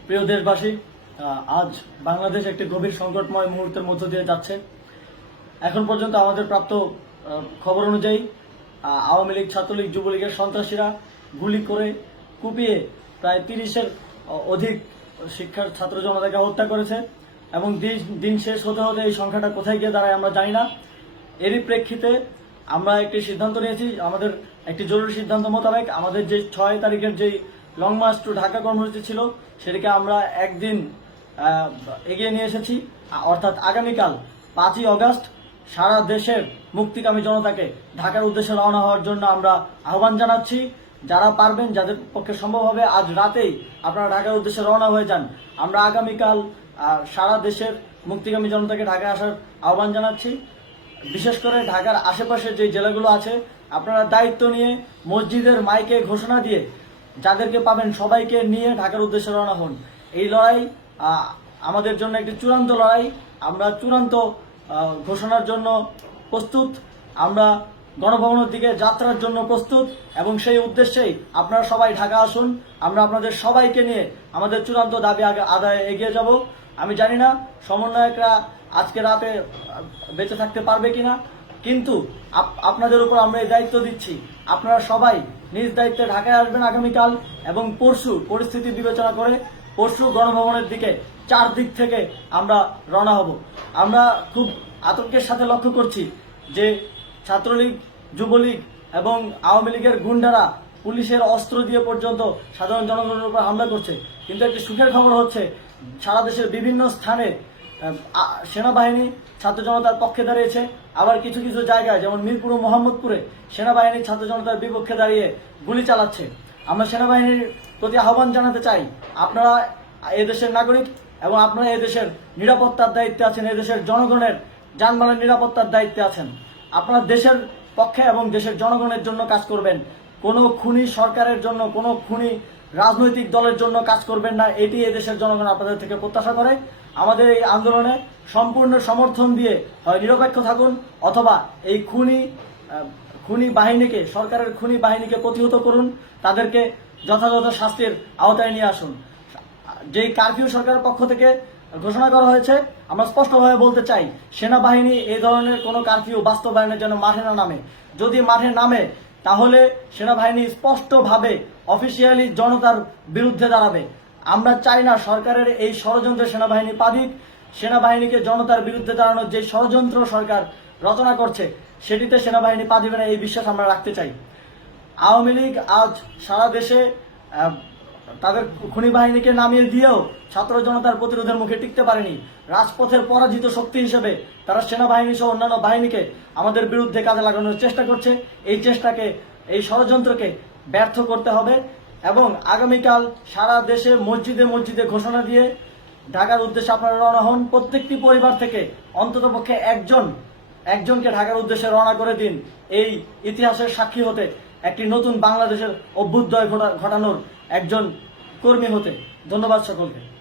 প্রিয় দেশবাসী, আজ বাংলাদেশ একটি গভীর সংকটময় মুহূর্তের মধ্য দিয়ে যাচ্ছে। এখন পর্যন্ত আমাদের প্রাপ্ত খবর অনুযায়ী আওয়ামী লীগ, ছাত্রলীগ, যুবলীগের সন্ত্রাসীরা গুলি করে কুপিয়ে প্রায় 30-এর অধিক শিক্ষার ছাত্র জনতাকে হত্যা করেছে এবং দিন শেষ হতে হতে এই সংখ্যাটা কোথায় গিয়ে দাঁড়ায় আমরা জানি না। এরই প্রেক্ষিতে আমরা একটি সিদ্ধান্ত নিয়েছি। আমাদের একটি জরুরি সিদ্ধান্ত মোতাবেক আমাদের যে 6 তারিখের যে লং মার্চ টু ঢাকা কর্মসূচি ছিল সেটিকে আমরা একদিন এগিয়ে নিয়ে এসেছি। অর্থাৎ আগামীকাল 5ই অগস্ট সারা দেশের মুক্তিকামী জনতাকে ঢাকার উদ্দেশ্যে রওনা হওয়ার জন্য আমরা আহ্বান জানাচ্ছি। যারা পারবেন, যাদের পক্ষে সম্ভব হবে, আজ রাতেই আপনারা ঢাকার উদ্দেশ্যে রওনা হয়ে যান। আমরা আগামীকাল সারা দেশের মুক্তিকামী জনতাকে ঢাকায় আসার আহ্বান জানাচ্ছি। বিশেষ করে ঢাকার আশেপাশে যে জেলাগুলো আছে, আপনারা দায়িত্ব নিয়ে মসজিদের মাইকে ঘোষণা দিয়ে যাদেরকে পাবেন সবাইকে নিয়ে ঢাকার উদ্দেশ্যে রওনা হন। এই লড়াই আমাদের জন্য একটি চূড়ান্ত লড়াই। আমরা চূড়ান্ত ঘোষণার জন্য প্রস্তুত। আমরা গণভবনের দিকে যাত্রার জন্য প্রস্তুত এবং সেই উদ্দেশ্যেই আপনারা সবাই ঢাকা আসুন। আমরা আপনাদের সবাইকে নিয়ে আমাদের চূড়ান্ত দাবি আদায়ে এগিয়ে যাব। আমি জানি না সমন্বয়করা আজকে রাতে বেঁচে থাকতে পারবে কিনা, কিন্তু আপনাদের উপর আমরা এই দায়িত্ব দিচ্ছি। আপনারা সবাই নিজ দায়িত্বে ঢাকায় আসবেন আগামীকাল এবং পরশু পরিস্থিতি বিবেচনা করে পরশু গণভবনের দিকে 4 দিক থেকে আমরা রওনা হব। আমরা খুব আতঙ্কের সাথে লক্ষ্য করছি যে ছাত্রলীগ, যুবলীগ এবং আওয়ামী লীগের গুন্ডারা পুলিশের অস্ত্র দিয়ে পর্যন্ত সাধারণ জনগণের উপর হামলা করছে। কিন্তু একটি সুখের খবর হচ্ছে, সারা দেশের বিভিন্ন স্থানে সেনাবাহিনী ছাত্র জনতার পক্ষে দাঁড়িয়েছে। আবার কিছু কিছু জায়গায় যেমন মিরপুর ও মোহাম্মদপুরে সেনাবাহিনী ছাত্র জনতার বিপক্ষে দাঁড়িয়ে গুলি চালাচ্ছে। আমরা সেনাবাহিনীর প্রতি আহ্বান জানাতে চাই, আপনারা এদেশের নাগরিক এবং আপনারা এদেশের নিরাপত্তার দায়িত্বে আছেন, এদেশের জনগণের যানবাহনের নিরাপত্তার দায়িত্বে আছেন। আপনারা দেশের পক্ষে এবং দেশের জনগণের জন্য কাজ করবেন। কোনো খুনি সরকারের জন্য, কোনো খুনি রাজনৈতিক দলের জন্য কাজ করবেন না। এটি এদেশের জনগণ আপনাদের থেকে প্রত্যাশা করে। আমাদের এই আন্দোলনে সম্পূর্ণ সমর্থন দিয়ে হয় নিরপেক্ষ থাকুন, অথবা এই খুনি বাহিনীকে, সরকারের খুনি বাহিনীকে প্রতিহত করুন, তাদেরকে যথাযথ শাস্তির আওতায় নিয়ে আসুন। যেই কারফিউ সরকারের পক্ষ থেকে ঘোষণা করা হয়েছে, আমরা স্পষ্টভাবে বলতে চাই, সেনাবাহিনী এই ধরনের কোনো কারফিউ বাস্তবায়নের জন্য মাঠে না নামে। যদি মাঠে নামে তাহলে সেনাবাহিনী স্পষ্টভাবে অফিসিয়ালি জনতার বিরুদ্ধে দাঁড়াবে। আমরা চাই না সরকারের এই ষড়যন্ত্রে সেনাবাহিনী পা দিক। সেনাবাহিনীকে জনতার বিরুদ্ধে দাঁড়ানোর যে ষড়যন্ত্র সরকার রচনা করছে সেটিতে সেনাবাহিনী পা দিবে না, এই বিশ্বাস আমরা রাখতে চাই। আওয়ামী লীগ আজ সারা দেশে তাদের খুনি বাহিনীকে নামিয়ে দিয়েও ছাত্র জনতার প্রতিরোধের মুখে টিকতে পারেনি। রাজপথের পরাজিত শক্তি হিসেবে তারা সেনাবাহিনী সহ অন্যান্য বাহিনীকে আমাদের বিরুদ্ধে কাজে লাগানোর চেষ্টা করছে। এই চেষ্টাকে, এই ষড়যন্ত্রকে ব্যর্থ করতে হবে এবং আগামীকাল সারা দেশে মসজিদে মসজিদে ঘোষণা দিয়ে ঢাকার উদ্দেশ্যে আপনারা রওনা হন। প্রত্যেকটি পরিবার থেকে অন্ততপক্ষে একজনকে ঢাকার উদ্দেশ্যে রওনা করে দিন, এই ইতিহাসের সাক্ষী হতে, একটি নতুন বাংলাদেশের অভ্যুদয় ঘটানোর একজন কর্মী হতে। ধন্যবাদ সকলকে।